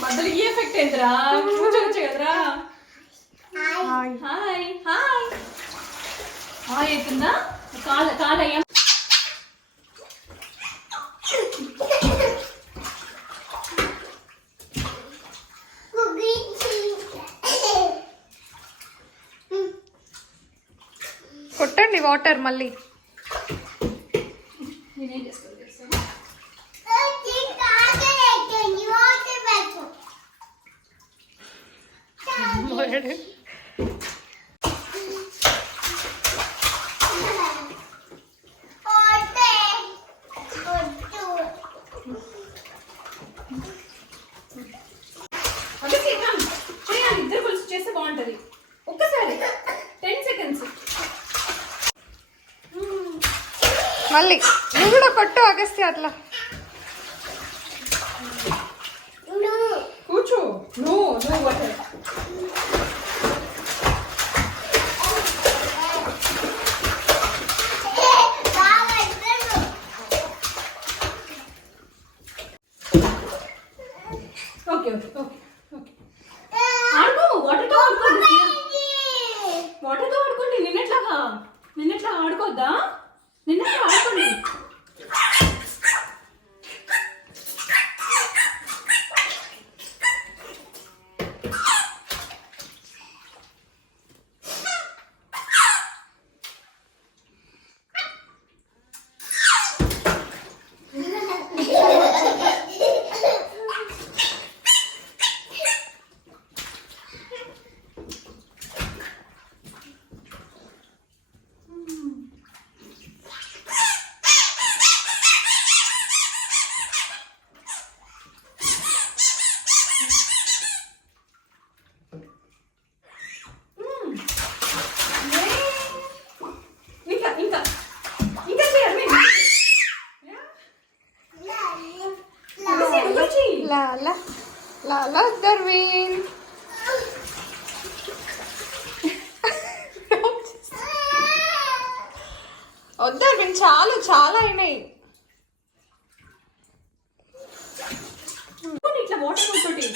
మధ్యలో ఈ ఎఫెక్ట్ ఏంద్రా కూర్చోవచ్చు కదరా హాయ్ హాయ్ హాయ్ హాయ్ అవుతుందా కాదయ్యా కొట్టండి వాటర్ మళ్ళీ నేనేం చేసుకోవాలి ఇద్దరు కలిసి చేస్తే బాగుంటది ఒక్కసారి 10 సెకండ్స్ మళ్ళీ నువ్వు కూడా కొట్టు అగస్త్య అట్లా కూర్చో నువ్వు ఓకే ఓకే ఓకే ఓకే ఆడుకో వాటర్తో ఆడుకోండి నిన్నట్లా ఆడుకోద్దా నిన్నట్లా ఆడుకోండి లాలా దర్వీన్ వద్దర్వీన్ చాలా అయినాయి ఇట్లా వాటర్ తోటి